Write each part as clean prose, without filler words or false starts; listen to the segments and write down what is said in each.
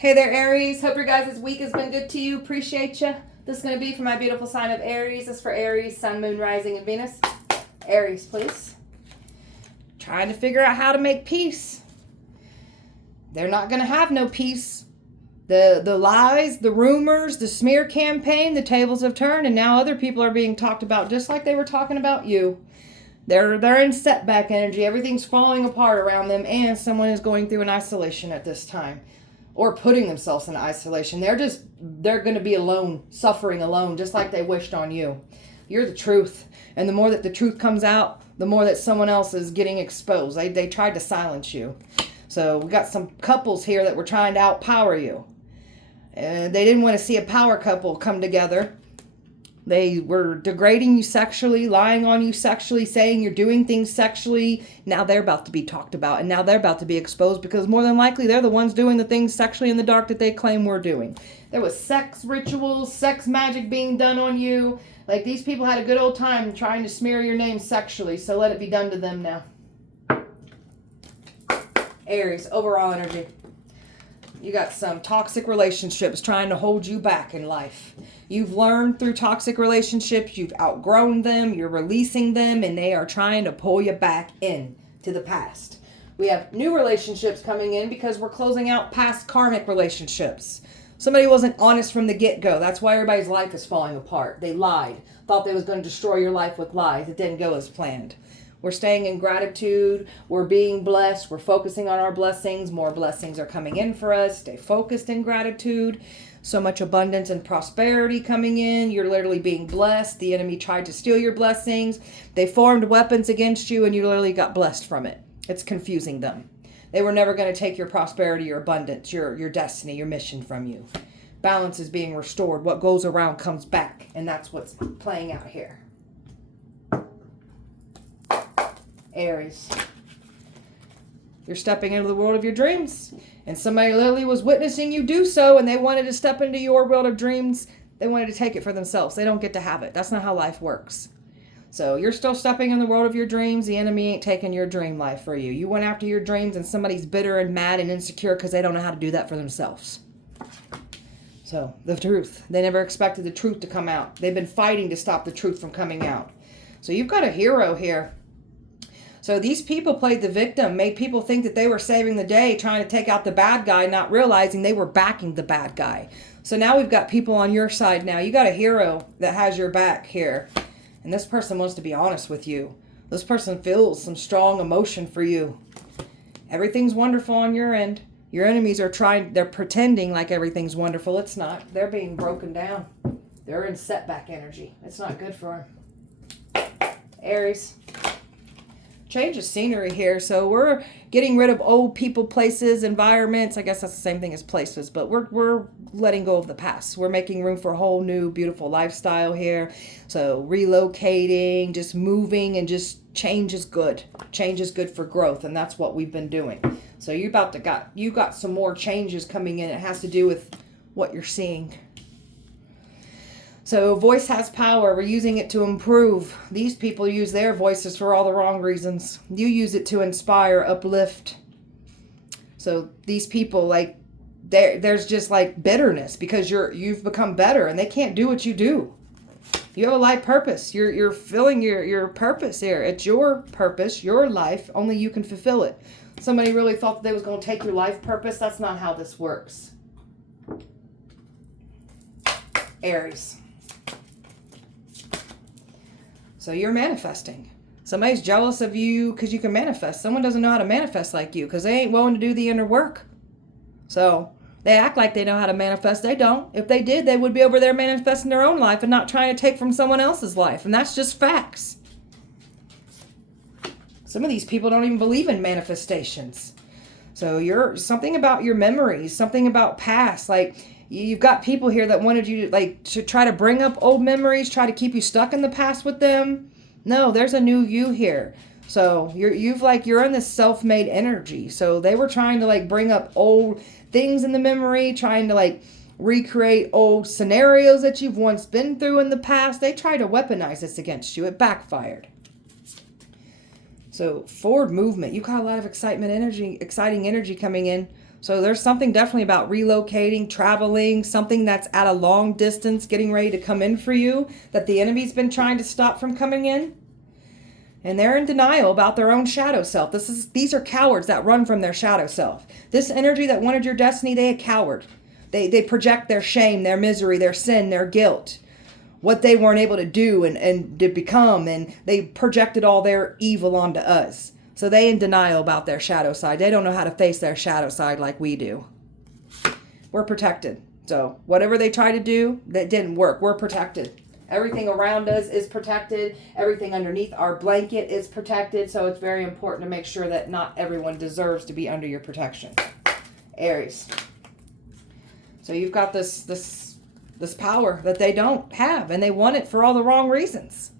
Hey there, Aries. Hope your guys' week has been good to you. Appreciate you. This is going to be for my beautiful sign of Aries. This is for Aries, Sun, Moon, Rising, and Venus. Aries, please. Trying to figure out how to make peace. They're not going to have no peace. The lies, the rumors, the smear campaign, the tables have turned, and now other people are being talked about just like they were talking about you. They're in setback energy. Everything's falling apart around them, and someone is going through an isolation at this time. Or putting themselves in isolation. They're going to be alone, suffering alone, just like they wished on you. You're the truth. And the more that the truth comes out, the more that someone else is getting exposed. They tried to silence you. So we got some couples here that were trying to outpower you. They didn't want to see a power couple come together. They were degrading you sexually, lying on you sexually, saying you're doing things sexually. Now they're about to be talked about, and now they're about to be exposed because more than likely they're the ones doing the things sexually in the dark that they claim we're doing. There was sex rituals, sex magic being done on you. Like, these people had a good old time trying to smear your name sexually, so let it be done to them now. Aries, overall energy. You got some toxic relationships trying to hold you back in life. You've learned through toxic relationships, you've outgrown them, you're releasing them, and they are trying to pull you back in to the past. We have new relationships coming in because we're closing out past karmic relationships. Somebody wasn't honest from the get-go. That's why everybody's life is falling apart. They lied, thought they was going to destroy your life with lies. It didn't go as planned. We're staying in gratitude. We're being blessed. We're focusing on our blessings. More blessings are coming in for us. Stay focused in gratitude. So much abundance and prosperity coming in. You're literally being blessed. The enemy tried to steal your blessings. They formed weapons against you, and you literally got blessed from it. It's confusing them. They were never going to take your prosperity, your abundance, your destiny, your mission from you. Balance is being restored. What goes around comes back, and that's what's playing out here. Aries, you're stepping into the world of your dreams, and somebody literally was witnessing you do so, and they wanted to step into your world of dreams. They wanted to take it for themselves. They don't get to have it. That's not how life works. So you're still stepping in the world of your dreams. The enemy ain't taking your dream life for you. You went after your dreams, and somebody's bitter and mad and insecure because they don't know how to do that for themselves. So the truth, they never expected the truth to come out. They've been fighting to stop the truth from coming out. So you've got a hero here. So these people played the victim, made people think that they were saving the day, trying to take out the bad guy, not realizing they were backing the bad guy. So now we've got people on your side now. You got a hero that has your back here. And this person wants to be honest with you. This person feels some strong emotion for you. Everything's wonderful on your end. Your enemies they're pretending like everything's wonderful. It's not. They're being broken down. They're in setback energy. It's not good for them. Aries. Change of scenery here. So we're getting rid of old people, places, environments. I guess that's the same thing as places, but we're letting go of the past. We're making room for a whole new beautiful lifestyle here. So relocating, just moving, and just change is good. Change is good for growth, and that's what we've been doing. So you got some more changes coming in. It has to do with what you're seeing. So voice has power. We're using it to improve. These people use their voices for all the wrong reasons. You use it to inspire, uplift. So these people, like, there's just like bitterness because you've become better and they can't do what you do. You have a life purpose. You're filling your purpose here. It's your purpose, your life. Only you can fulfill it. Somebody really thought they was going to take your life purpose. That's not how this works. Aries. So you're manifesting. Somebody's jealous of you because you can manifest. Someone doesn't know how to manifest like you because they ain't willing to do the inner work. So they act like they know how to manifest. They don't. If they did, they would be over there manifesting their own life and not trying to take from someone else's life. And that's just facts. Some of these people don't even believe in manifestations. So you're something about your memories, something about past, like you've got people here that wanted you to try to bring up old memories, try to keep you stuck in the past with them. No, there's a new you here. So you're in this self-made energy. So they were trying to bring up old things in the memory, trying to recreate old scenarios that you've once been through in the past. They tried to weaponize this against you. It backfired. So forward movement. You've got a lot of exciting energy coming in. So there's something definitely about relocating, traveling, something that's at a long distance, getting ready to come in for you that the enemy's been trying to stop from coming in. And they're in denial about their own shadow self. These are cowards that run from their shadow self. This energy that wanted your destiny, they a coward. They project their shame, their misery, their sin, their guilt, what they weren't able to do and to become, and they projected all their evil onto us. So they in denial about their shadow side. They don't know how to face their shadow side like we do. We're protected. So whatever they try to do that didn't work, we're protected. Everything around us is protected. Everything underneath our blanket is protected. So it's very important to make sure that not everyone deserves to be under your protection. Aries. So you've got this power that they don't have, and they want it for all the wrong reasons.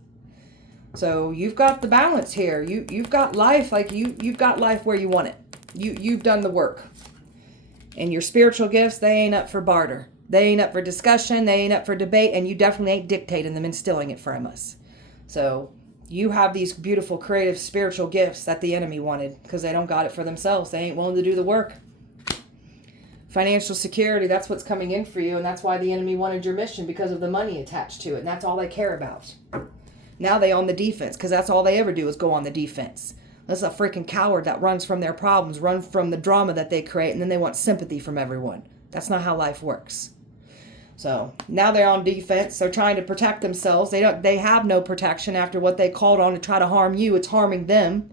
So you've got the balance here. You've got life, like you've got life where you want it. You've done the work. And your spiritual gifts, they ain't up for barter. They ain't up for discussion. They ain't up for debate. And you definitely ain't dictating them and stealing it from us. So you have these beautiful, creative, spiritual gifts that the enemy wanted because they don't got it for themselves. They ain't willing to do the work. Financial security, that's what's coming in for you. And that's why the enemy wanted your mission, because of the money attached to it. And that's all they care about. Now they on the defense because that's all they ever do is go on the defense. That's a freaking coward that runs from their problems, run from the drama that they create, and then they want sympathy from everyone. That's not how life works. So now they're on defense. They're trying to protect themselves. They have no protection after what they called on to try to harm you. It's harming them.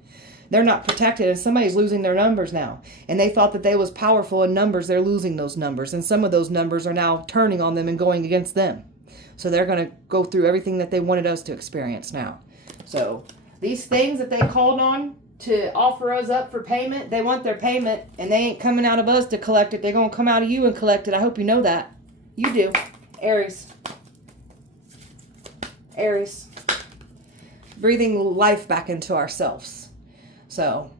They're not protected, and somebody's losing their numbers now. And they thought that they was powerful in numbers. They're losing those numbers, and some of those numbers are now turning on them and going against them. So they're going to go through everything that they wanted us to experience now. So these things that they called on to offer us up for payment, they want their payment, and they ain't coming out of us to collect it. They're going to come out of you and collect it. I hope you know that. You do. Aries. Aries. Breathing life back into ourselves. So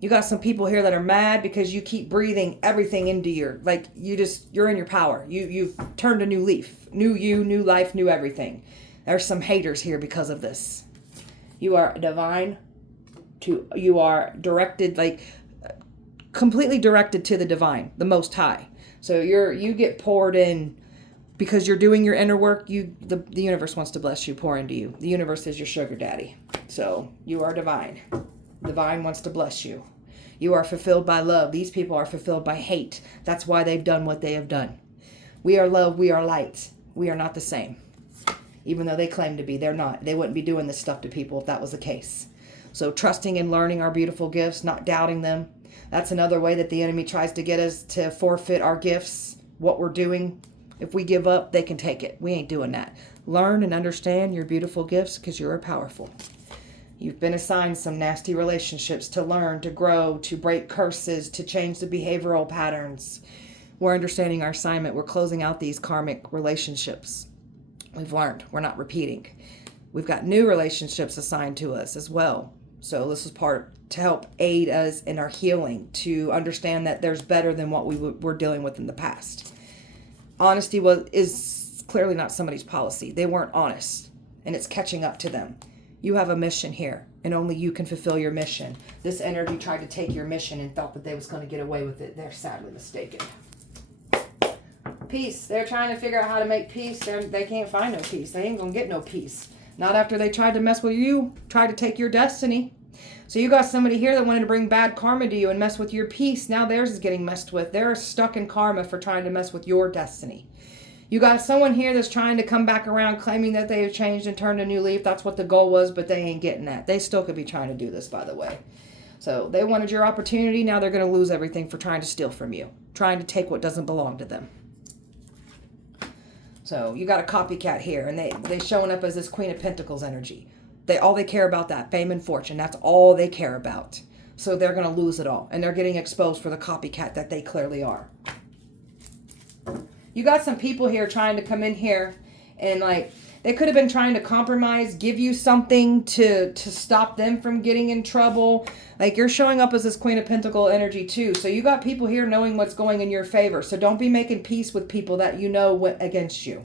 you got some people here that are mad because you keep breathing everything into you're in your power. You've turned a new leaf. New you, new life, new everything. There's some haters here because of this. You are divine. You are directed, completely directed to the divine, the Most High. So you get poured in because you're doing your inner work. The universe wants to bless you, pour into you. The universe is your sugar daddy. So you are divine. Divine wants to bless you. You are fulfilled by love. These people are fulfilled by hate. That's why they've done what they have done. We are love. We are light. We are not the same. Even though they claim to be, they're not. They wouldn't be doing this stuff to people if that was the case. So trusting and learning our beautiful gifts, not doubting them. That's another way that the enemy tries to get us to forfeit our gifts, what we're doing. If we give up, they can take it. We ain't doing that. Learn and understand your beautiful gifts because you're powerful. You've been assigned some nasty relationships to learn, to grow, to break curses, to change the behavioral patterns. We're understanding our assignment. We're closing out these karmic relationships. We've learned. We're not repeating. We've got new relationships assigned to us as well. So this is part to help aid us in our healing, to understand that there's better than what we were dealing with in the past. Honesty is clearly not somebody's policy. They weren't honest, and it's catching up to them. You have a mission here, and only you can fulfill your mission. This energy tried to take your mission and thought that they was going to get away with it. They're sadly mistaken. Peace. They're trying to figure out how to make peace. They can't find no peace. They ain't going to get no peace. Not after they tried to mess with you, tried to take your destiny. So you got somebody here that wanted to bring bad karma to you and mess with your peace. Now theirs is getting messed with. They're stuck in karma for trying to mess with your destiny. You got someone here that's trying to come back around claiming that they've changed and turned a new leaf. That's what the goal was, but they ain't getting that. They still could be trying to do this, by the way. So they wanted your opportunity. Now they're going to lose everything for trying to steal from you. Trying to take what doesn't belong to them. So you got a copycat here, and they showing up as this Queen of Pentacles energy. All they care about that, fame and fortune. That's all they care about. So they're going to lose it all. And they're getting exposed for the copycat that they clearly are. You got some people here trying to come in here and they could have been trying to compromise, give you something to stop them from getting in trouble. You're showing up as this Queen of Pentacle energy too. So you got people here knowing what's going in your favor. So don't be making peace with people that you know went against you.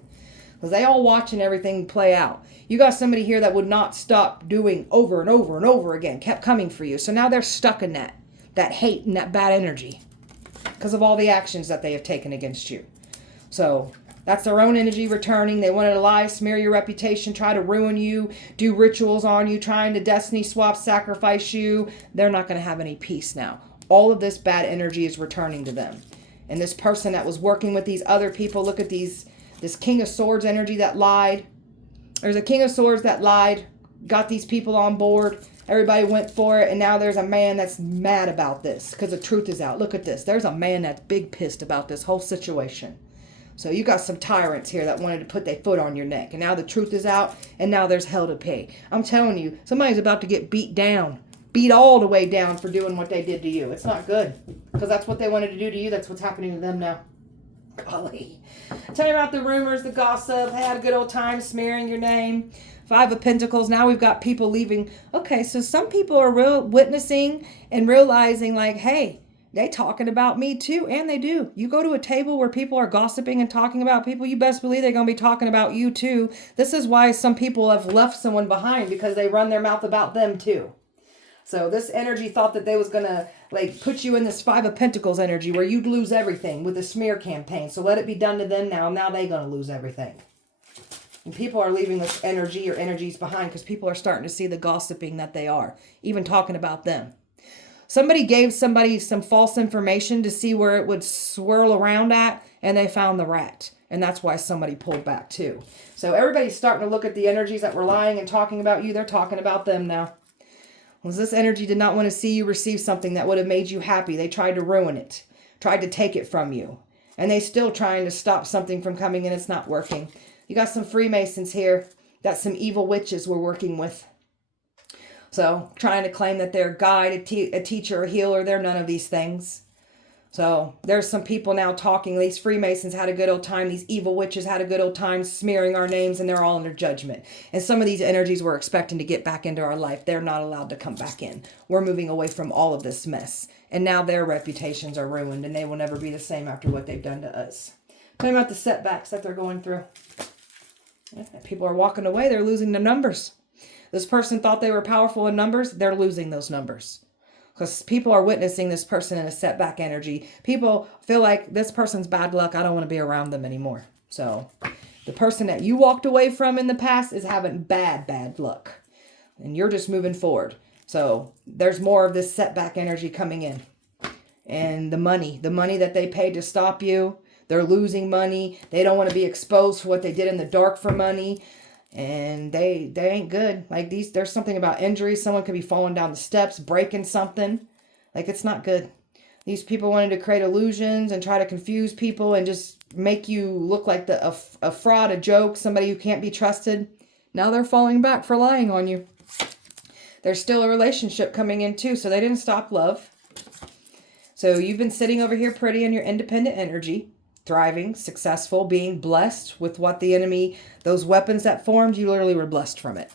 Because they all watching everything play out. You got somebody here that would not stop doing over and over and over again. Kept coming for you. So now they're stuck in that hate and that bad energy. because of all the actions that they have taken against you. So that's their own energy returning. They wanted to lie, smear your reputation, try to ruin you, do rituals on you, trying to destiny swap, sacrifice you. They're not going to have any peace now. All of this bad energy is returning to them. And this person that was working with these other people, look at this King of Swords energy that lied. There's a King of Swords that lied, got these people on board. Everybody went for it, and now there's a man that's mad about this because the truth is out. Look at this. There's a man that's big pissed about this whole situation. So you got some tyrants here that wanted to put their foot on your neck, and now the truth is out, and now there's hell to pay. I'm telling you, somebody's about to get beat down, beat all the way down for doing what they did to you. It's not good, because that's what they wanted to do to you. That's what's happening to them now. Golly. Tell me about the rumors, the gossip. They had a good old time smearing your name. 5 of Pentacles. Now we've got people leaving. Okay, so some people are witnessing and realizing like, hey, they talking about me too, and they do. You go to a table where people are gossiping and talking about people, you best believe they're going to be talking about you too. This is why some people have left someone behind, because they run their mouth about them too. So this energy thought that they was going to like put you in this 5 of Pentacles energy where you'd lose everything with the smear campaign. So let it be done to them now. Now they're going to lose everything. And people are leaving this energy or energies behind because people are starting to see the gossiping that they are, even talking about them. Somebody gave somebody some false information to see where it would swirl around at, and they found the rat. And that's why somebody pulled back too. So everybody's starting to look at the energies that were lying and talking about you. They're talking about them now. Well, this energy did not want to see you receive something that would have made you happy. They tried to ruin it, tried to take it from you. And they still trying to stop something from coming in. It's not working. You got some Freemasons here that some evil witches were working with. So trying to claim that they're a guide, a teacher, a healer. They're none of these things. So there's some people now talking. These Freemasons had a good old time. These evil witches had a good old time smearing our names, and they're all under judgment. And some of these energies we're expecting to get back into our life, they're not allowed to come back in. We're moving away from all of this mess. And now their reputations are ruined, and they will never be the same after what they've done to us. Tell me about the setbacks that they're going through. People are walking away. They're losing their numbers. This person thought they were powerful in numbers. They're losing those numbers. Because people are witnessing this person in a setback energy. People feel like this person's bad luck. I don't want to be around them anymore. So the person that you walked away from in the past is having bad luck. And you're just moving forward. So there's more of this setback energy coming in. And the money that they paid to stop you. They're losing money. They don't want to be exposed for what they did in the dark for money. And they ain't good. Like there's something about injuries. Someone could be falling down the steps, breaking something. Like it's not good. These people wanted to create illusions and try to confuse people and just make you look like a fraud, a joke, somebody who can't be trusted. Now they're falling back for lying on you. There's still a relationship coming in too, so they didn't stop love. So you've been sitting over here pretty in your independent energy. Thriving, successful, being blessed with what the enemy, those weapons that formed, you literally were blessed from it.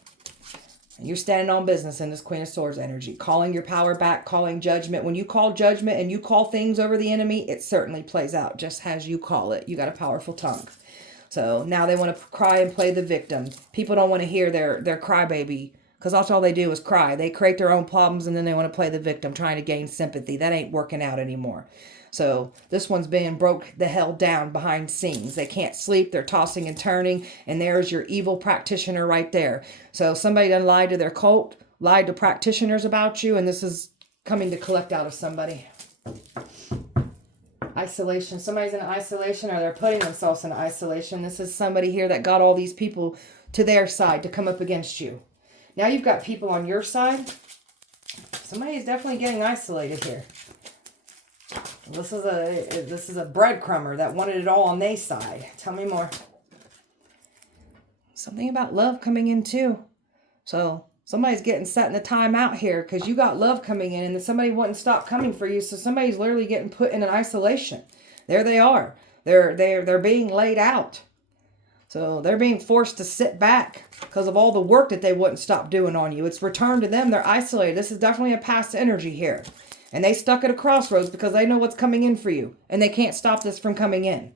And you're standing on business in this Queen of Swords energy, calling your power back, calling judgment. When you call judgment and you call things over the enemy, it certainly plays out just as you call it. You got a powerful tongue. So now they want to cry and play the victim. People don't want to hear their crybaby, because that's all they do is cry. They create their own problems and then they want to play the victim, trying to gain sympathy. That ain't working out anymore. So this one's being broke the hell down behind scenes. They can't sleep. They're tossing and turning. And there's your evil practitioner right there. So somebody done lied to their cult, lied to practitioners about you. And this is coming to collect out of somebody. Isolation. Somebody's in isolation, or they're putting themselves in isolation. This is somebody here that got all these people to their side to come up against you. Now you've got people on your side. Somebody is definitely getting isolated here. This is a breadcrumber that wanted it all on their side. Tell me more. Something about love coming in too. So somebody's getting set in a timeout here because you got love coming in, and then somebody wouldn't stop coming for you. So somebody's literally getting put in an isolation. There they are. They're being laid out. So they're being forced to sit back because of all the work that they wouldn't stop doing on you. It's returned to them. They're isolated. This is definitely a past energy here. And they stuck at a crossroads because they know what's coming in for you. And they can't stop this from coming in.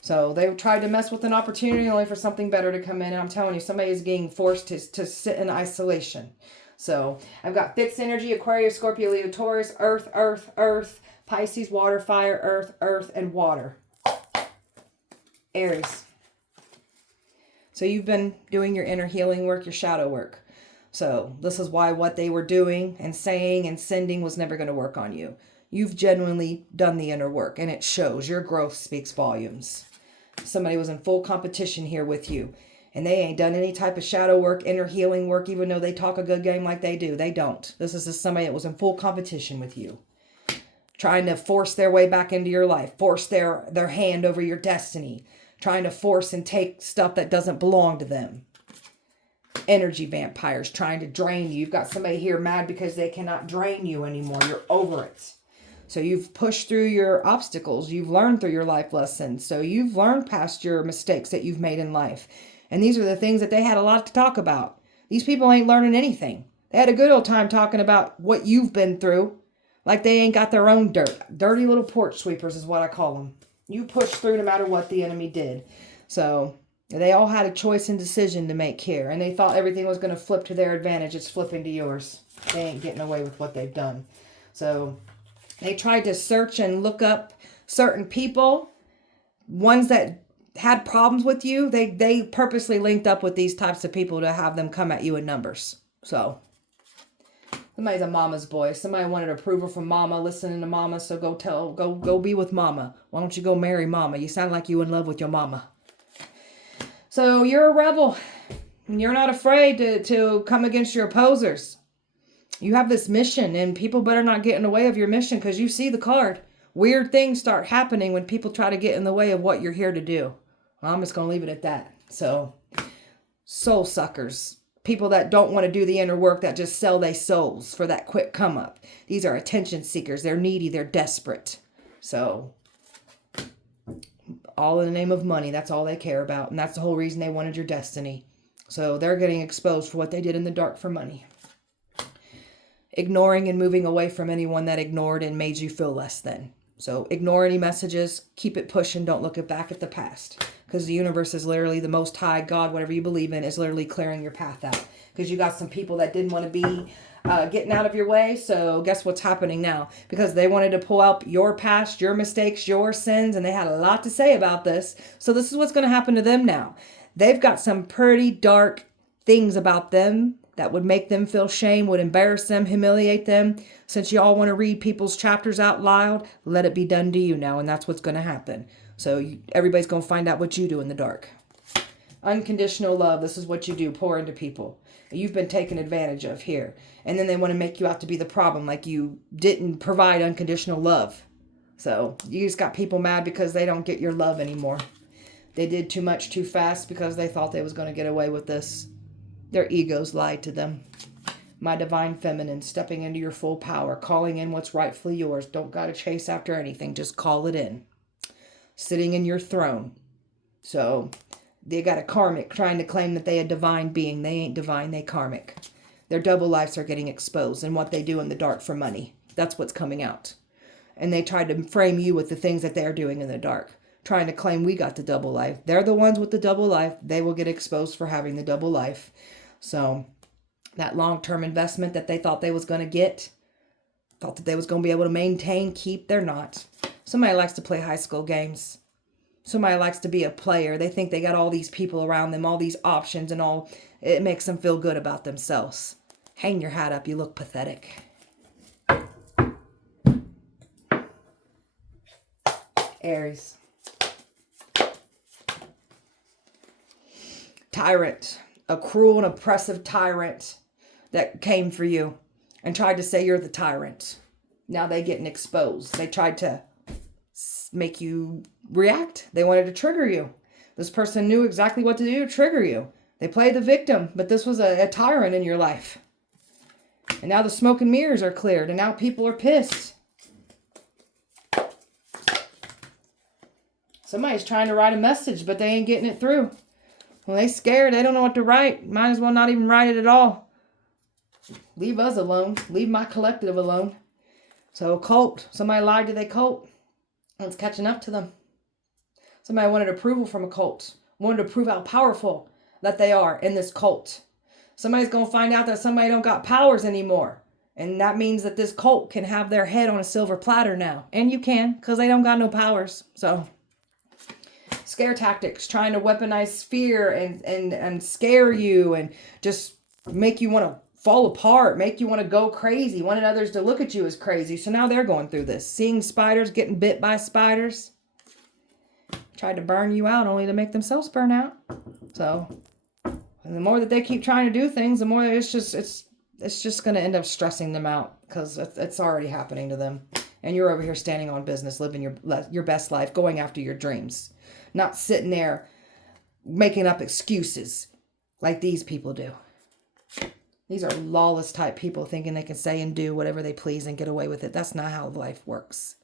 So they tried to mess with an opportunity only for something better to come in. And I'm telling you, somebody is being forced to sit in isolation. So I've got fixed energy, Aquarius, Scorpio, Leo, Taurus, Earth, Pisces, water, fire, earth, earth, and water. Aries. So you've been doing your inner healing work, your shadow work. So this is why what they were doing and saying and sending was never going to work on you. You've genuinely done the inner work, and it shows. Your growth speaks volumes. Somebody was in full competition here with you, and they ain't done any type of shadow work, inner healing work, even though they talk a good game like they do. They don't. This is just somebody that was in full competition with you, trying to force their way back into your life, force their hand over your destiny, trying to force and take stuff that doesn't belong to them. Energy vampires trying to drain you. You've got somebody here mad because they cannot drain you anymore. You're over it. So you've pushed through your obstacles. You've learned through your life lessons. So you've learned past your mistakes that you've made in life. And these are the things that they had a lot to talk about. These people ain't learning anything. They had a good old time talking about what you've been through. Like they ain't got their own dirt. Dirty little porch sweepers is what I call them. You pushed through no matter what the enemy did. So they all had a choice and decision to make here. And they thought everything was going to flip to their advantage. It's flipping to yours. They ain't getting away with what they've done. So they tried to search and look up certain people, ones that had problems with you. They purposely linked up with these types of people to have them come at you in numbers. So somebody's a mama's boy. Somebody wanted approval from mama, listening to mama. So go be with mama. Why don't you go marry mama? You sound like you in love with your mama. So you're a rebel. You're not afraid to come against your opposers. You have this mission, and people better not get in the way of your mission, because you see the card. Weird things start happening when people try to get in the way of what you're here to do. Well, I'm just going to leave it at that. So, soul suckers. People that don't want to do the inner work, that just sell their souls for that quick come up. These are attention seekers. They're needy. They're desperate. So, all in the name of money. That's all they care about. And that's the whole reason they wanted your destiny. So, they're getting exposed for what they did in the dark for money. Ignoring and moving away from anyone that ignored and made you feel less than. So ignore any messages, keep it pushing, don't look back at the past. Because the universe is literally the most high, God, whatever you believe in, is literally clearing your path out. Because you got some people that didn't want to be getting out of your way. So guess what's happening now? Because they wanted to pull up your past, your mistakes, your sins, and they had a lot to say about this. So this is what's going to happen to them now. They've got some pretty dark things about them that would make them feel shame, would embarrass them, humiliate them. Since y'all want to read people's chapters out loud, let it be done to you now, and that's what's going to happen. So everybody's going to find out what you do in the dark. Unconditional love, this is what you do, pour into people. You've been taken advantage of here. And then they want to make you out to be the problem, like you didn't provide unconditional love. So you just got people mad because they don't get your love anymore. They did too much too fast because they thought they was going to get away with this. Their egos lied to them. My divine feminine, stepping into your full power, calling in what's rightfully yours. Don't gotta chase after anything, just call it in. Sitting in your throne. So they got a karmic trying to claim that they a divine being. They ain't divine, they karmic. Their double lives are getting exposed, and what they do in the dark for money. That's what's coming out. And they tried to frame you with the things that they're doing in the dark, trying to claim we got the double life. They're the ones with the double life. They will get exposed for having the double life. So that long-term investment that they thought they was going to get, thought that they was going to be able to maintain, keep, they're not. Somebody likes to play high school games. Somebody likes to be a player. They think they got all these people around them, all these options and all. It makes them feel good about themselves. Hang your hat up. You look pathetic. Aries. Tyrant. A cruel and oppressive tyrant that came for you and tried to say you're the tyrant. Now they getting exposed. They tried to make you react. They wanted to trigger you. This person knew exactly what to do to trigger you. They played the victim, but this was a tyrant in your life. And now the smoke and mirrors are cleared, and now people are pissed. Somebody's trying to write a message, but they ain't getting it through. Well, they scared. They don't know what to write. Might as well not even write it at all. Leave us alone. Leave my collective alone. So cult. Somebody lied to their cult. It's catching up to them. Somebody wanted approval from a cult. Wanted to prove how powerful that they are in this cult. Somebody's going to find out that somebody don't got powers anymore. And that means that this cult can have their head on a silver platter now. And you can, because they don't got no powers. So, scare tactics, trying to weaponize fear and scare you and just make you want to fall apart, make you want to go crazy, wanting others to look at you as crazy. So now they're going through this. Seeing spiders, getting bit by spiders. Tried to burn you out only to make themselves burn out. So, and the more that they keep trying to do things, the more it's just going to end up stressing them out, because it's already happening to them. And you're over here standing on business, living your best life, going after your dreams. Not sitting there making up excuses like these people do. These are lawless type people thinking they can say and do whatever they please and get away with it. That's not how life works.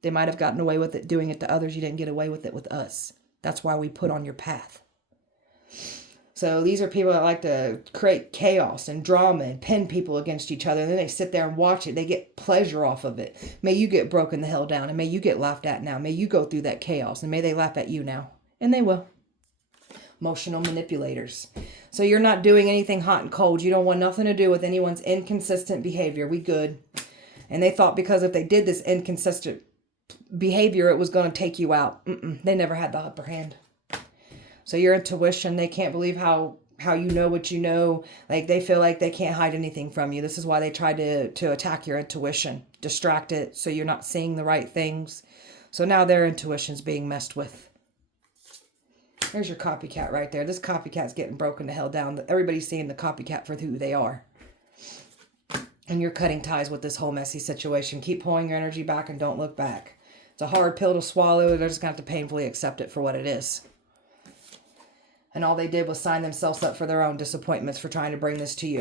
They might have gotten away with it doing it to others. You didn't get away with it with us. That's why we put on your path. So these are people that like to create chaos and drama and pin people against each other. And then they sit there and watch it. They get pleasure off of it. May you get broken the hell down. And may you get laughed at now. May you go through that chaos. And may they laugh at you now. And they will. Emotional manipulators. So you're not doing anything hot and cold. You don't want nothing to do with anyone's inconsistent behavior. We good. And they thought because if they did this inconsistent behavior, it was going to take you out. They never had the upper hand. So your intuition, they can't believe how you know what you know. Like they feel like they can't hide anything from you. This is why they try to attack your intuition, distract it so you're not seeing the right things. So now their intuition's being messed with. There's your copycat right there. This copycat's getting broken the hell down. Everybody's seeing the copycat for who they are. And you're cutting ties with this whole messy situation. Keep pulling your energy back and don't look back. It's a hard pill to swallow. They're just going to have to painfully accept it for what it is. And all they did was sign themselves up for their own disappointments for trying to bring this to you.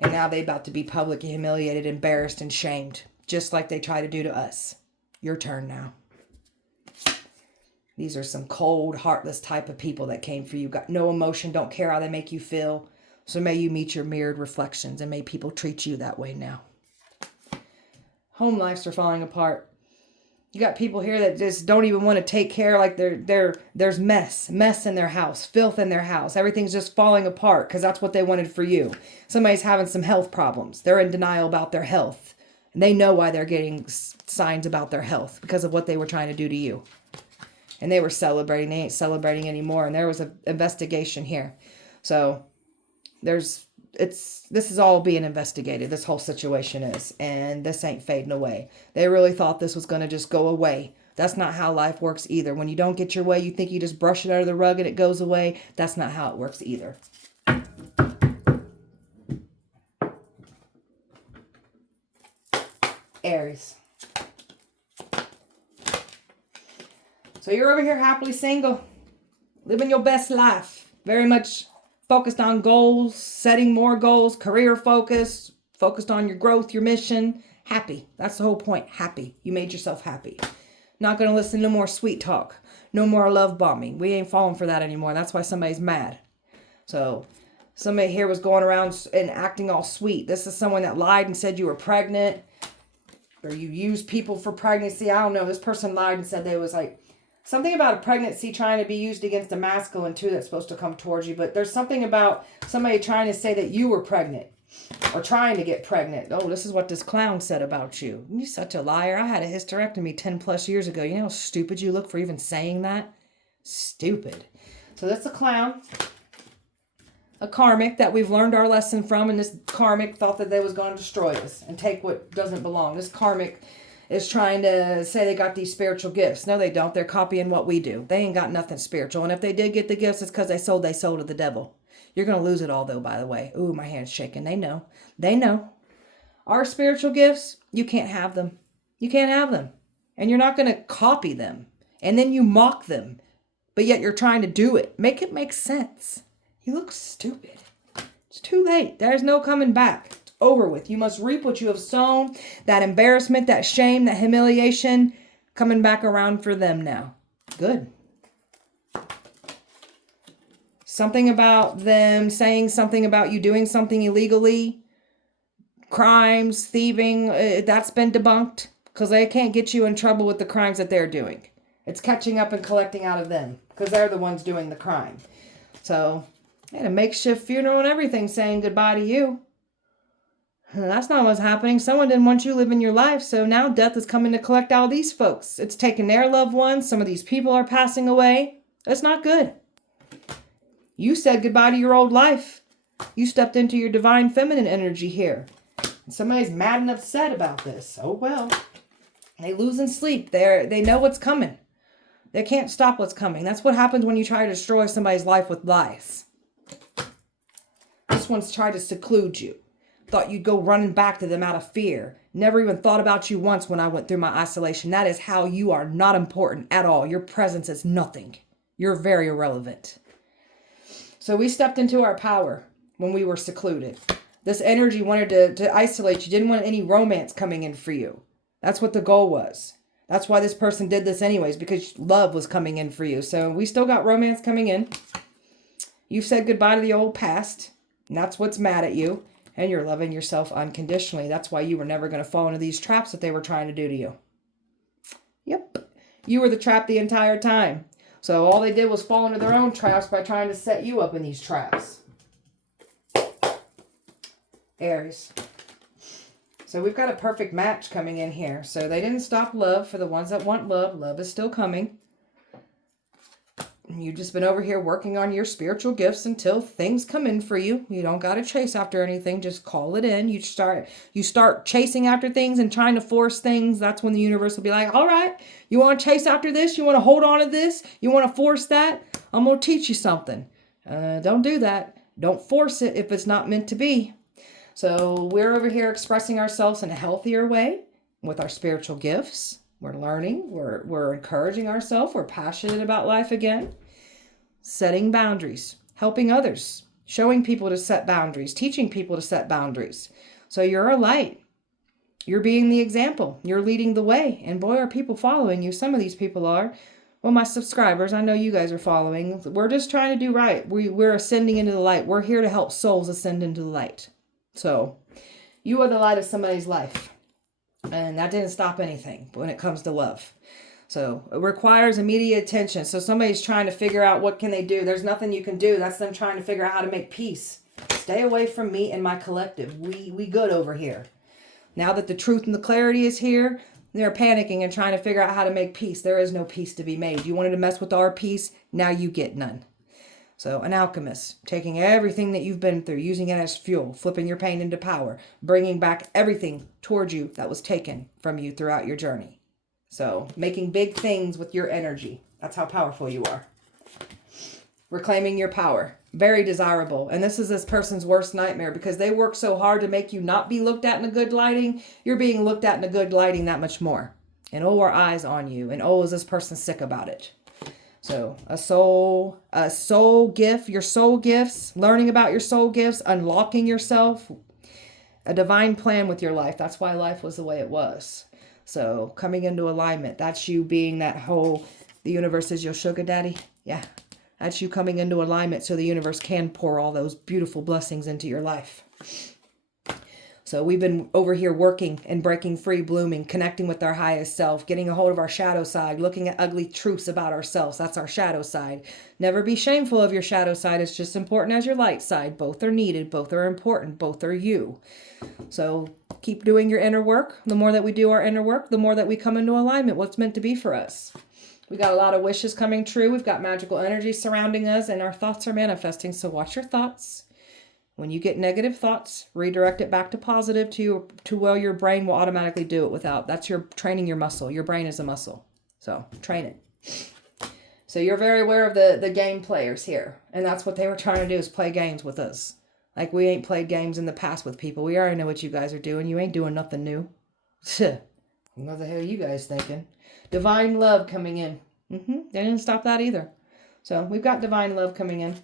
And now they're about to be publicly humiliated, embarrassed, and shamed. Just like they try to do to us. Your turn now. These are some cold, heartless type of people that came for you. Got no emotion, don't care how they make you feel. So may you meet your mirrored reflections and may people treat you that way now. Home lives are falling apart. You got people here that just don't even want to take care. Like there's mess in their house, filth in their house. Everything's just falling apart because that's what they wanted for you. Somebody's having some health problems. They're in denial about their health. And they know why they're getting signs about their health because of what they were trying to do to you. And they were celebrating. They ain't celebrating anymore. And there was an investigation here. So this is all being investigated. This whole situation is. And this ain't fading away. They really thought this was going to just go away. That's not how life works either. When you don't get your way, you think you just brush it under the rug and it goes away. That's not how it works either. Aries. So you're over here happily single, living your best life, very much focused on goals, setting more goals, career focused on your growth, your mission, happy. That's the whole point, happy. You made yourself happy. Not going to listen to no more sweet talk, no more love bombing. We ain't falling for that anymore. That's why somebody's mad. So somebody here was going around and acting all sweet. This is someone that lied and said you were pregnant, or you used people for pregnancy. I don't know. This person lied and said they was like, something about a pregnancy trying to be used against a masculine too that's supposed to come towards you. But there's something about somebody trying to say that you were pregnant or trying to get pregnant. Oh, this is what this clown said about you. You're such a liar. I had a hysterectomy 10 plus years ago. You know how stupid you look for even saying that? Stupid. So that's a clown. A karmic that we've learned our lesson from. And this karmic thought that they was going to destroy us and take what doesn't belong. This karmic is trying to say they got these spiritual gifts. No, they don't. They're copying what we do. They ain't got nothing spiritual. And if they did get the gifts, it's because they sold to the devil. You're going to lose it all, though, by the way. Ooh, my hand's shaking. They know. They know. Our spiritual gifts, you can't have them. You can't have them. And you're not going to copy them. And then you mock them. But yet you're trying to do it. Make it make sense. You look stupid. It's too late. There's no coming back. Over with. You must reap what you have sown. That embarrassment, that shame, that humiliation, coming back around for them now. Good. Something about them saying something about you doing something illegally. Crimes, thieving, that's been debunked. Because they can't get you in trouble with the crimes that they're doing. It's catching up and collecting out of them. Because they're the ones doing the crime. So, they had a makeshift funeral and everything saying goodbye to you. That's not what's happening. Someone didn't want you living your life, so now death is coming to collect all these folks. It's taking their loved ones. Some of these people are passing away. It's not good. You said goodbye to your old life. You stepped into your divine feminine energy here. And somebody's mad and upset about this. Oh well. They losing sleep. They know what's coming. They can't stop what's coming. That's what happens when you try to destroy somebody's life with lies. This one's tried to seclude you. Thought you'd go running back to them out of fear. Never even thought about you once when I went through my isolation. That is how you are not important at all. Your presence is nothing. You're very irrelevant. So we stepped into our power when we were secluded. This energy wanted to isolate you. Didn't want any romance coming in for you. That's what the goal was. That's why this person did this anyways, because love was coming in for you. So we still got romance coming in. You've said goodbye to the old past. And that's what's mad at you. And you're loving yourself unconditionally. That's why you were never going to fall into these traps that they were trying to do to you. Yep. You were the trap the entire time. So all they did was fall into their own traps by trying to set you up in these traps. Aries. So we've got a perfect match coming in here. So they didn't stop love. For the ones that want love, love is still coming. You've just been over here working on your spiritual gifts until things come in for you. You don't got to chase after anything. Just call it in. You start chasing after things and trying to force things. That's when the universe will be like, all right, you want to chase after this? You want to hold on to this? You want to force that? I'm going to teach you something. Don't do that. Don't force it if it's not meant to be. So we're over here expressing ourselves in a healthier way with our spiritual gifts. We're learning. We're encouraging ourselves. We're passionate about life again. Setting boundaries. Helping others. Showing people to set boundaries. Teaching people to set boundaries. So you're a light. You're being the example. You're leading the way. And boy, are people following you. Some of these people are. Well, my subscribers, I know you guys are following. We're just trying to do right. We're ascending into the light. We're here to help souls ascend into the light. So you are the light of somebody's life. And that didn't stop anything when it comes to love. So it requires immediate attention. So somebody's trying to figure out what can they do. There's nothing you can do. That's them trying to figure out how to make peace. Stay away from me and my collective. We good over here. Now that the truth and the clarity is here, they're panicking and trying to figure out how to make peace. There is no peace to be made. You wanted to mess with our peace. Now you get none. So an alchemist, taking everything that you've been through, using it as fuel, flipping your pain into power, bringing back everything towards you that was taken from you throughout your journey. So making big things with your energy. That's how powerful you are. Reclaiming your power. Very desirable. And this is this person's worst nightmare because they work so hard to make you not be looked at in a good lighting. You're being looked at in a good lighting that much more. And oh, our eyes on you. And oh, is this person sick about it? So a soul gift, your soul gifts, learning about your soul gifts, unlocking yourself, a divine plan with your life. That's why life was the way it was. So coming into alignment, that's you being that whole, the universe is your sugar daddy. Yeah, that's you coming into alignment so the universe can pour all those beautiful blessings into your life. So we've been over here working and breaking free, blooming, connecting with our highest self, getting a hold of our shadow side, looking at ugly truths about ourselves. That's our shadow side. Never be shameful of your shadow side. It's just important as your light side. Both are needed. Both are important. Both are you. So keep doing your inner work. The more that we do our inner work, the more that we come into alignment. What's meant to be for us. We got a lot of wishes coming true. We've got magical energy surrounding us and our thoughts are manifesting. So watch your thoughts. When you get negative thoughts, redirect it back to positive to where your brain will automatically do it without. That's your training your muscle. Your brain is a muscle. So train it. So you're very aware of the game players here. And that's what they were trying to do is play games with us. Like we ain't played games in the past with people. We already know what you guys are doing. You ain't doing nothing new. What the hell are you guys thinking? Divine love coming in. They didn't stop that either. So we've got divine love coming in.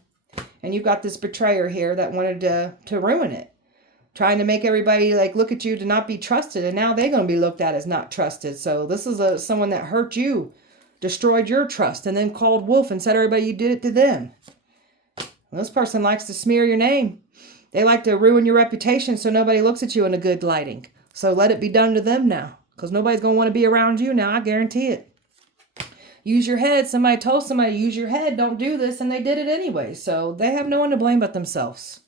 And you've got this betrayer here that wanted to ruin it. Trying to make everybody like look at you to not be trusted. And now they're going to be looked at as not trusted. So this is someone that hurt you. Destroyed your trust. And then called wolf and said everybody you did it to them. And this person likes to smear your name. They like to ruin your reputation so nobody looks at you in a good lighting. So let it be done to them now. Because nobody's going to want to be around you now. I guarantee it. Use your head. Somebody told somebody, use your head. Don't do this. And they did it anyway. So they have no one to blame but themselves.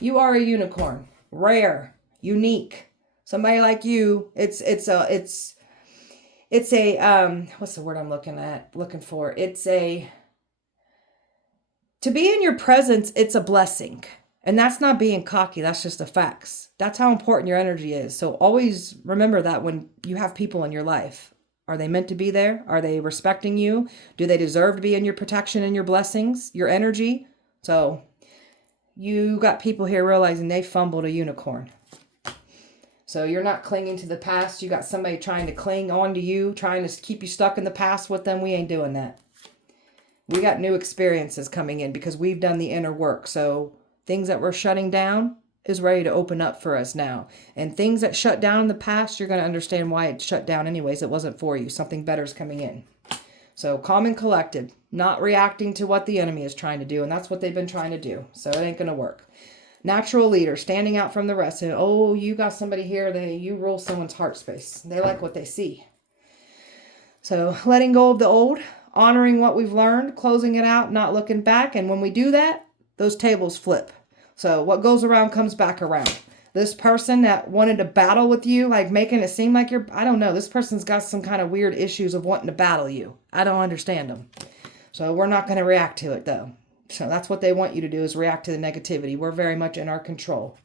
You are a unicorn. Rare. unique. Somebody like you, it's a what's the word I'm looking for? To be in your presence, it's a blessing. And that's not being cocky, that's just the facts. That's how important your energy is. So always remember that when you have people in your life. Are they meant to be there? Are they respecting you? Do they deserve to be in your protection and your blessings, your energy? So you got people here realizing they fumbled a unicorn. So you're not clinging to the past. You got somebody trying to cling on to you, trying to keep you stuck in the past with them. We ain't doing that. We got new experiences coming in because we've done the inner work. So things that were shutting down is ready to open up for us now. And things that shut down in the past, you're going to understand why it shut down anyways. It wasn't for you. Something better is coming in. So calm and collected, not reacting to what the enemy is trying to do. And that's what they've been trying to do. So it ain't going to work. Natural leader, standing out from the rest. And oh, you got somebody here, you rule someone's heart space. They like what they see. So letting go of the old, honoring what we've learned, closing it out, not looking back. And when we do that, those tables flip. So what goes around comes back around. This person that wanted to battle with you, like making it seem like I don't know, this person's got some kind of weird issues of wanting to battle you. I don't understand them. So we're not going to react to it though. So that's what they want you to do, is react to the negativity. We're very much in our control.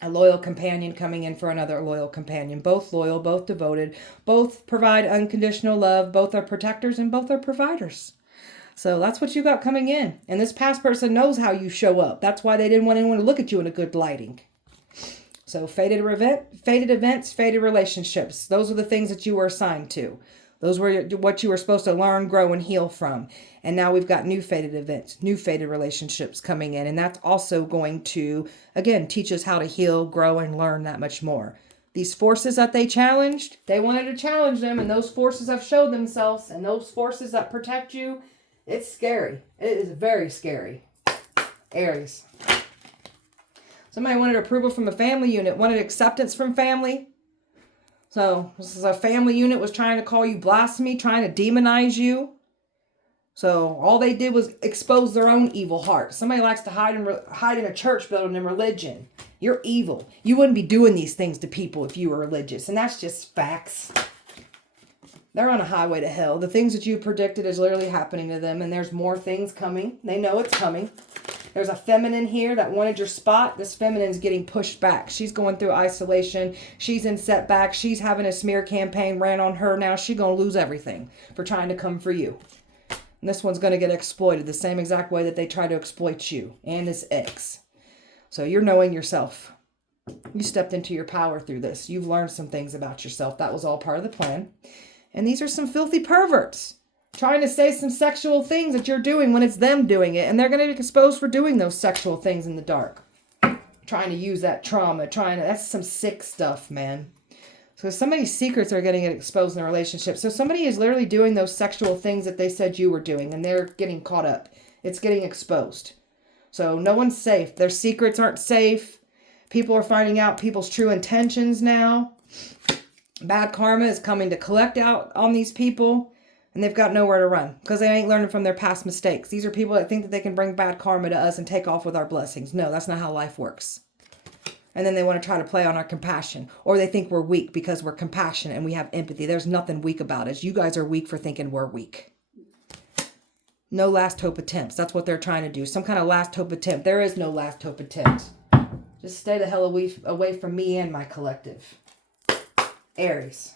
A loyal companion coming in for another loyal companion. Both loyal, both devoted, both provide unconditional love, both are protectors and both are providers. So that's what you got coming in. And this past person knows how you show up. That's why they didn't want anyone to look at you in a good lighting. So fated events, fated relationships. Those are the things that you were assigned to. Those were what you were supposed to learn, grow, and heal from. And now we've got new fated events, new fated relationships coming in. And that's also going to, again, teach us how to heal, grow, and learn that much more. These forces that they challenged, they wanted to challenge them. And those forces have showed themselves. And those forces that protect you, it's scary. It is very scary. Aries. Somebody wanted approval from a family unit, wanted acceptance from family. So this is a family unit was trying to call you blasphemy, trying to demonize you. So all they did was expose their own evil heart. Somebody likes to hide in a church building in religion. You're evil. You wouldn't be doing these things to people if you were religious. And that's just facts. They're on a highway to hell. The things that you predicted is literally happening to them. And there's more things coming. They know it's coming. There's a feminine here that wanted your spot. This feminine's getting pushed back. She's going through isolation. She's in setback. She's having a smear campaign ran on her. Now she's going to lose everything for trying to come for you. And this one's going to get exploited the same exact way that they try to exploit you and this ex. So you're knowing yourself. You stepped into your power through this. You've learned some things about yourself. That was all part of the plan. And these are some filthy perverts trying to say some sexual things that you're doing when it's them doing it. And they're going to be exposed for doing those sexual things in the dark. Trying to use that trauma. That's some sick stuff, man. So somebody's secrets are getting exposed in a relationship. So somebody is literally doing those sexual things that they said you were doing. And they're getting caught up. It's getting exposed. So no one's safe. Their secrets aren't safe. People are finding out people's true intentions now. Bad karma is coming to collect out on these people. And they've got nowhere to run because they ain't learning from their past mistakes. These are people that think that they can bring bad karma to us and take off with our blessings. No, that's not how life works. And then they want to try to play on our compassion. Or they think we're weak because we're compassionate and we have empathy. There's nothing weak about us. You guys are weak for thinking we're weak. No last hope attempts. That's what they're trying to do. Some kind of last hope attempt. There is no last hope attempt. Just stay the hell away from me and my collective. Aries.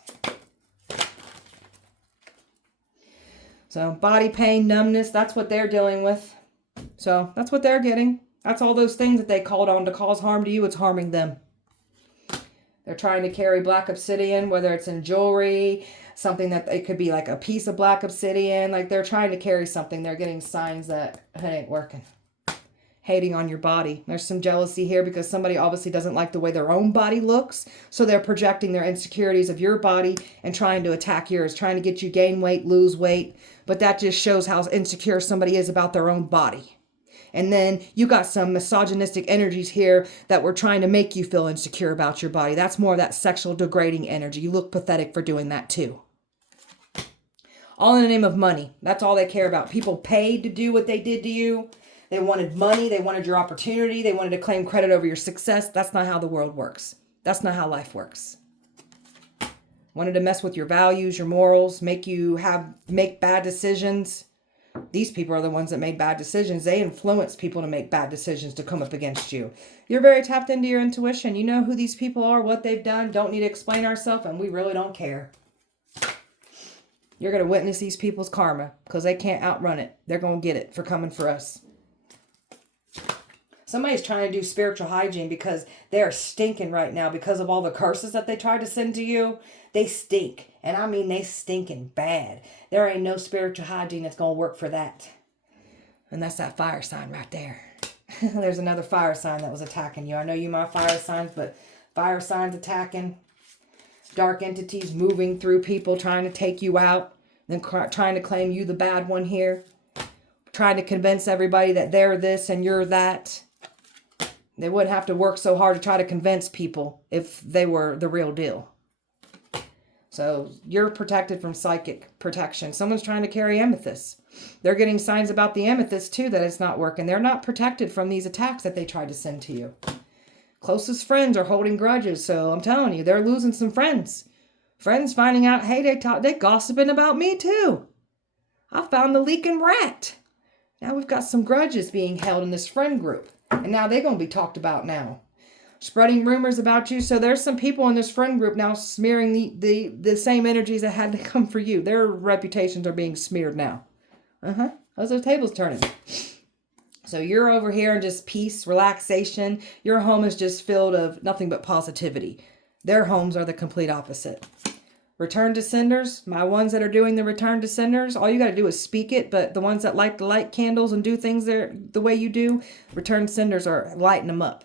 So body pain, numbness, that's what they're dealing with. So that's what they're getting. That's all those things that they called on to cause harm to you. It's harming them. They're trying to carry black obsidian, whether it's in jewelry, something that it could be like a piece of black obsidian. Like they're trying to carry something. They're getting signs that it ain't working. Hating on your body. There's some jealousy here because somebody obviously doesn't like the way their own body looks. So they're projecting their insecurities of your body and trying to attack yours, trying to get you gain weight, lose weight. But that just shows how insecure somebody is about their own body. And then you got some misogynistic energies here that were trying to make you feel insecure about your body. That's more of that sexual degrading energy. You look pathetic for doing that too. All in the name of money. That's all they care about. People paid to do what they did to you. They wanted money. They wanted your opportunity. They wanted to claim credit over your success. That's not how the world works. That's not how life works. Wanted to mess with your values, your morals, make bad decisions. These people are the ones that make bad decisions. They influence people to make bad decisions to come up against you. You're very tapped into your intuition. You know who these people are, what they've done. Don't need to explain ourselves, and we really don't care. You're going to witness these people's karma because they can't outrun it. They're going to get it for coming for us. Somebody's trying to do spiritual hygiene because they are stinking right now because of all the curses that they tried to send to you. They stink. And I mean, they stinking bad. There ain't no spiritual hygiene that's going to work for that. And that's that fire sign right there. There's another fire sign that was attacking you. I know you my fire signs, but fire signs attacking. Dark entities moving through people, trying to take you out. Then trying to claim you the bad one here. Trying to convince everybody that they're this and you're that. They wouldn't have to work so hard to try to convince people if they were the real deal. So you're protected from psychic protection. Someone's trying to carry amethyst. They're getting signs about the amethyst too that it's not working. They're not protected from these attacks that they tried to send to you. Closest friends are holding grudges. So I'm telling you, they're losing some friends. Friends finding out, hey, they gossiping about me too. I found the leaking rat. Now we've got some grudges being held in this friend group. And now they're going to be talked about now. Spreading rumors about you. So there's some people in this friend group now smearing the same energies that had to come for you. Their reputations are being smeared now. Those are tables turning. So you're over here in just peace, relaxation. Your home is just filled of nothing but positivity. Their homes are the complete opposite. Return to senders. My ones that are doing the return to senders, all you got to do is speak it. But the ones that like to light candles and do things the way you do, return senders are lighting them up.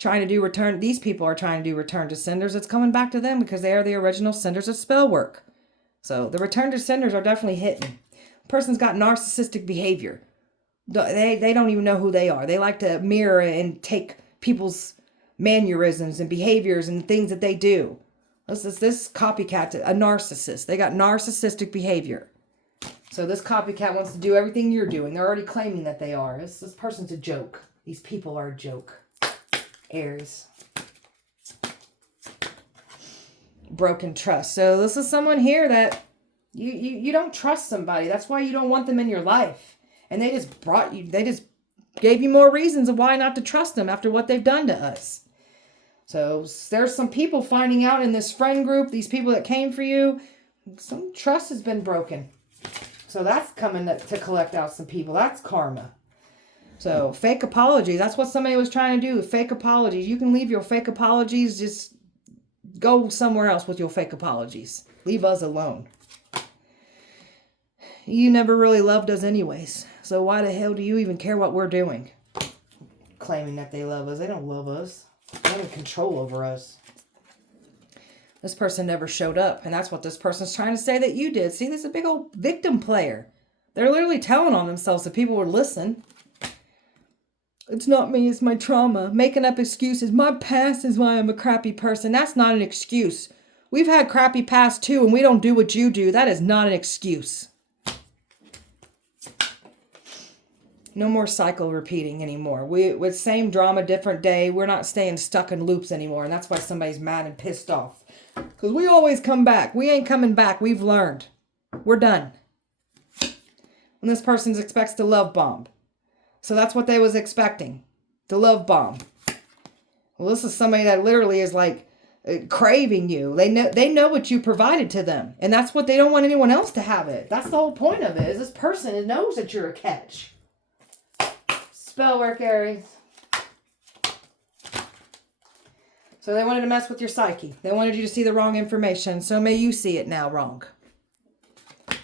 These people are trying to do return to senders. It's coming back to them because they are the original senders of spell work. So the return to senders are definitely hitting. Person's got narcissistic behavior. They don't even know who they are. They like to mirror and take people's mannerisms and behaviors and things that they do. This copycat, a narcissist. They got narcissistic behavior. So this copycat wants to do everything you're doing. They're already claiming that they are. This person's a joke. These people are a joke. Aries. Broken trust. So this is someone here that you don't trust somebody. That's why you don't want them in your life. And they just gave you more reasons of why not to trust them after what they've done to us. So there's some people finding out in this friend group, these people that came for you, some trust has been broken. So that's coming to collect out some people. That's karma. So fake apologies. That's what somebody was trying to do. Fake apologies. You can leave your fake apologies. Just go somewhere else with your fake apologies. Leave us alone. You never really loved us anyways. So why the hell do you even care what we're doing? Claiming that they love us. They don't love us. They have control over us. This person never showed up. And that's what this person's trying to say that you did. See, this is a big old victim player. They're literally telling on themselves if people would listen. It's not me, it's my trauma. Making up excuses. My past is why I'm a crappy person. That's not an excuse. We've had crappy past too, and we don't do what you do. That is not an excuse. No more cycle repeating anymore. With same drama, different day. We're not staying stuck in loops anymore. And that's why somebody's mad and pissed off. Because we always come back. We ain't coming back. We've learned. We're done. And this person expects to love bomb. So that's what they was expecting. To love bomb. Well, this is somebody that literally is like craving you. They know what you provided to them. And that's what they don't want anyone else to have it. That's the whole point of it. Is this person knows that you're a catch. Spell work, Aries. So they wanted to mess with your psyche. They wanted you to see the wrong information. So may you see it now wrong.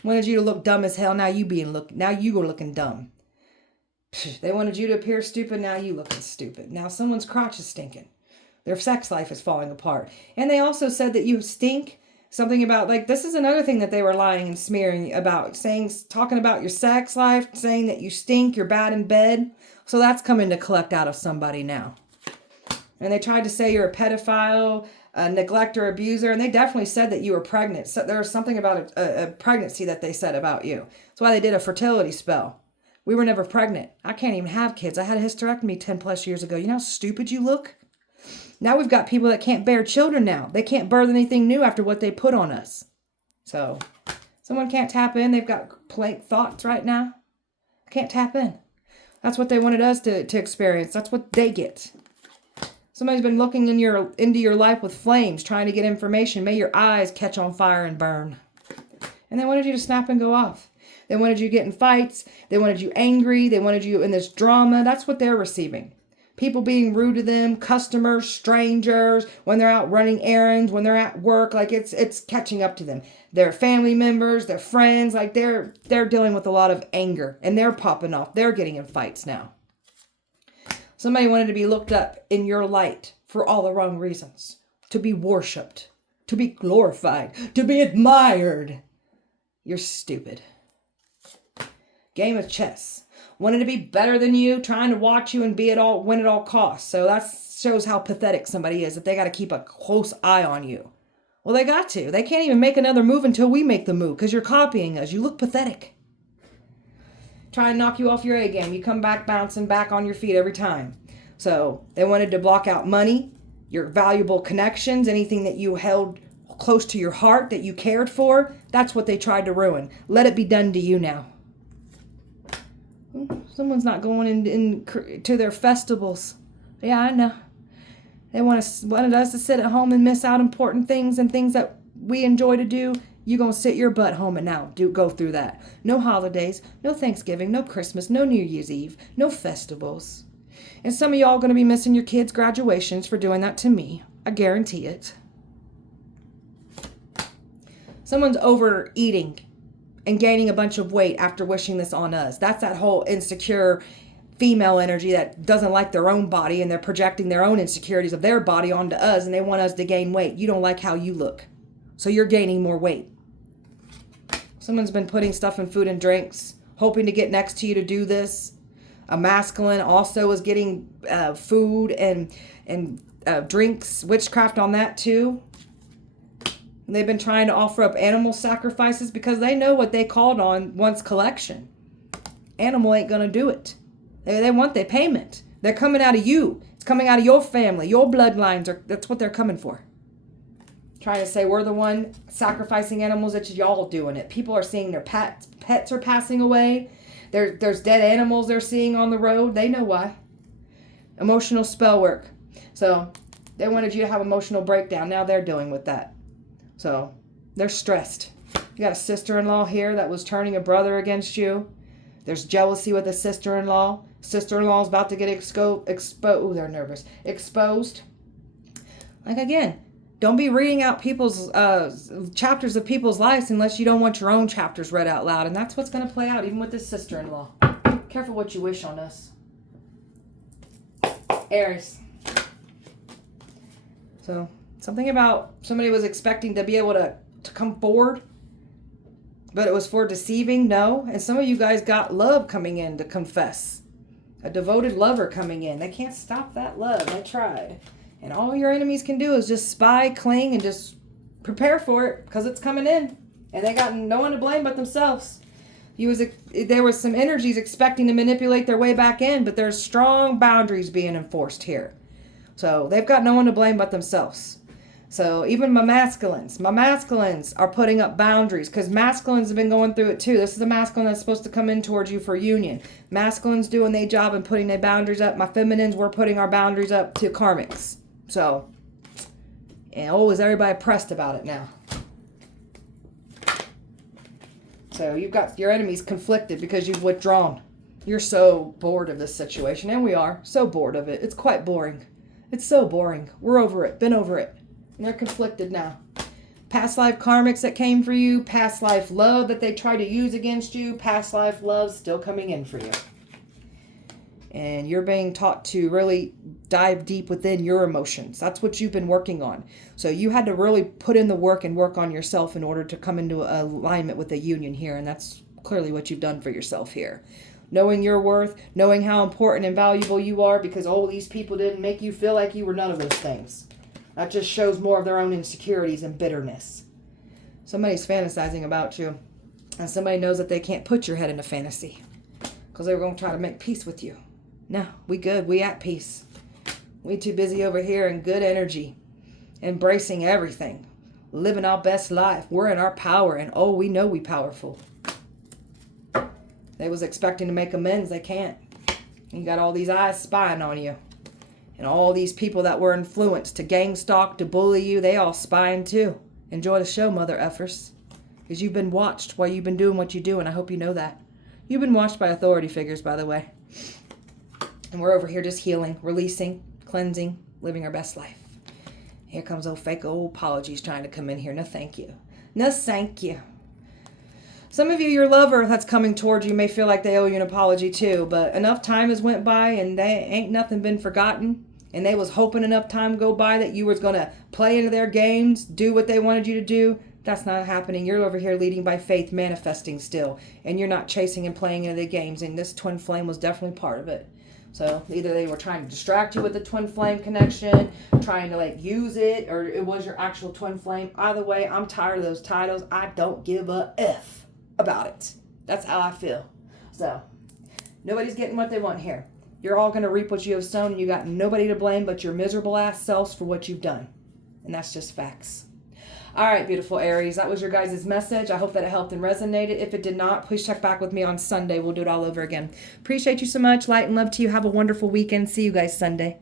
Wanted you to look dumb as hell. Now you are looking dumb. They wanted you to appear stupid. Now you looking stupid. Now someone's crotch is stinking. Their sex life is falling apart. And they also said that you stink. Something about, like, this is another thing that they were lying and smearing about. Talking about your sex life. Saying that you stink. You're bad in bed. So that's coming to collect out of somebody now. And they tried to say you're a pedophile, a neglector, abuser. And they definitely said that you were pregnant. So there was something about a pregnancy that they said about you. That's why they did a fertility spell. We were never pregnant. I can't even have kids. I had a hysterectomy 10 plus years ago. You know how stupid you look? Now we've got people that can't bear children now. They can't birth anything new after what they put on us. So, someone can't tap in. They've got blank thoughts right now. Can't tap in. That's what they wanted us to experience. That's what they get. Somebody's been looking into your life with flames, trying to get information. May your eyes catch on fire and burn. And they wanted you to snap and go off. They wanted you to get in fights. They wanted you angry. They wanted you in this drama. That's what they're receiving. People being rude to them, customers, strangers, when they're out running errands, when they're at work, like it's catching up to them. Their family members, their friends, like they're dealing with a lot of anger and they're popping off. They're getting in fights now. Somebody wanted to be looked up in your light for all the wrong reasons. To be worshipped, to be glorified, to be admired. You're stupid. Game of chess. Wanted to be better than you, trying to watch you and win at all costs. So that shows how pathetic somebody is, that they got to keep a close eye on you. Well, they got to. They can't even make another move until we make the move because you're copying us. You look pathetic. Try and knock you off your A game. You come back bouncing back on your feet every time. So they wanted to block out money, your valuable connections, anything that you held close to your heart that you cared for. That's what they tried to ruin. Let it be done to you now. Someone's not going to their festivals. Yeah, I know. They wanted us to sit at home and miss out important things and things that we enjoy to do. You're going to sit your butt home and now go through that. No holidays, no Thanksgiving, no Christmas, no New Year's Eve, no festivals. And some of y'all are going to be missing your kids' graduations for doing that to me. I guarantee it. Someone's overeating and gaining a bunch of weight after wishing this on us. That's that whole insecure female energy that doesn't like their own body and they're projecting their own insecurities of their body onto us and they want us to gain weight. You don't like how you look. So you're gaining more weight. Someone's been putting stuff in food and drinks, hoping to get next to you to do this. A masculine also is getting food and drinks, witchcraft on that too. And they've been trying to offer up animal sacrifices because they know what they called on once collection. Animal ain't going to do it. They want their payment. They're coming out of you. It's coming out of your family, your bloodlines. That's what they're coming for. Trying to say we're the one sacrificing animals. It's y'all doing it. People are seeing their pets are passing away. There's dead animals they're seeing on the road. They know why. Emotional spell work. So they wanted you to have emotional breakdown. Now they're dealing with that. So they're stressed. You got a sister-in-law here that was turning a brother against you. There's jealousy with a sister-in-law. Sister-in-law's about to get exposed. Ooh, they're nervous. Exposed. Like again, don't be reading out people's chapters of people's lives unless you don't want your own chapters read out loud. And that's what's going to play out even with this sister-in-law. Careful what you wish on us. Aries. So something about somebody was expecting to be able to come forward, but it was for deceiving. No. And some of you guys got love coming in to confess. A devoted lover coming in. They can't stop that love. I tried. And all your enemies can do is just spy, cling, and just prepare for it because it's coming in. And they got no one to blame but themselves. There was some energies expecting to manipulate their way back in, but there's strong boundaries being enforced here. So they've got no one to blame but themselves. So even my masculines are putting up boundaries because masculines have been going through it too. This is a masculine that's supposed to come in towards you for union. Masculines doing their job and putting their boundaries up. My feminines, we're putting our boundaries up to karmics. So, and is everybody pressed about it now? So you've got your enemies conflicted because you've withdrawn. You're so bored of this situation, and we are so bored of it. It's quite boring. It's so boring. We're over it, been over it. And they're conflicted now. Past life karmics that came for you, past life love that they try to use against you, past life love still coming in for you. And you're being taught to really dive deep within your emotions. That's what you've been working on. So you had to really put in the work and work on yourself in order to come into alignment with the union here. And that's clearly what you've done for yourself here. Knowing your worth, knowing how important and valuable you are because these people didn't make you feel like you were none of those things. That just shows more of their own insecurities and bitterness. Somebody's fantasizing about you. And somebody knows that they can't put your head in a fantasy. because they were going to try to make peace with you. No, we good. We at peace. We too busy over here in good energy, embracing everything, living our best life. We're in our power, and oh, we know we powerful. They was expecting to make amends. They can't. You got all these eyes spying on you. And all these people that were influenced to gang stalk, to bully you, they all spying too. Enjoy the show, mother effers. Because you've been watched while you've been doing what you do, and I hope you know that. You've been watched by authority figures, by the way. And we're over here just healing, releasing, cleansing, living our best life. Here comes old fake old apologies trying to come in here. No thank you. No thank you. Some of you, your lover that's coming towards you may feel like they owe you an apology too, but enough time has went by and they ain't nothing been forgotten. And they was hoping enough time go by that you was going to play into their games, do what they wanted you to do. That's not happening. You're over here leading by faith, manifesting still. And you're not chasing and playing into the games. And this twin flame was definitely part of it. So either they were trying to distract you with the twin flame connection, trying to like use it, or it was your actual twin flame. Either way, I'm tired of those titles. I don't give a F about it. That's how I feel. So nobody's getting what they want here. You're all going to reap what you have sown, and you got nobody to blame but your miserable ass selves for what you've done. And that's just facts. All right, beautiful Aries. That was your guys' message. I hope that it helped and resonated. If it did not, please check back with me on Sunday. We'll do it all over again. Appreciate you so much. Light and love to you. Have a wonderful weekend. See you guys Sunday.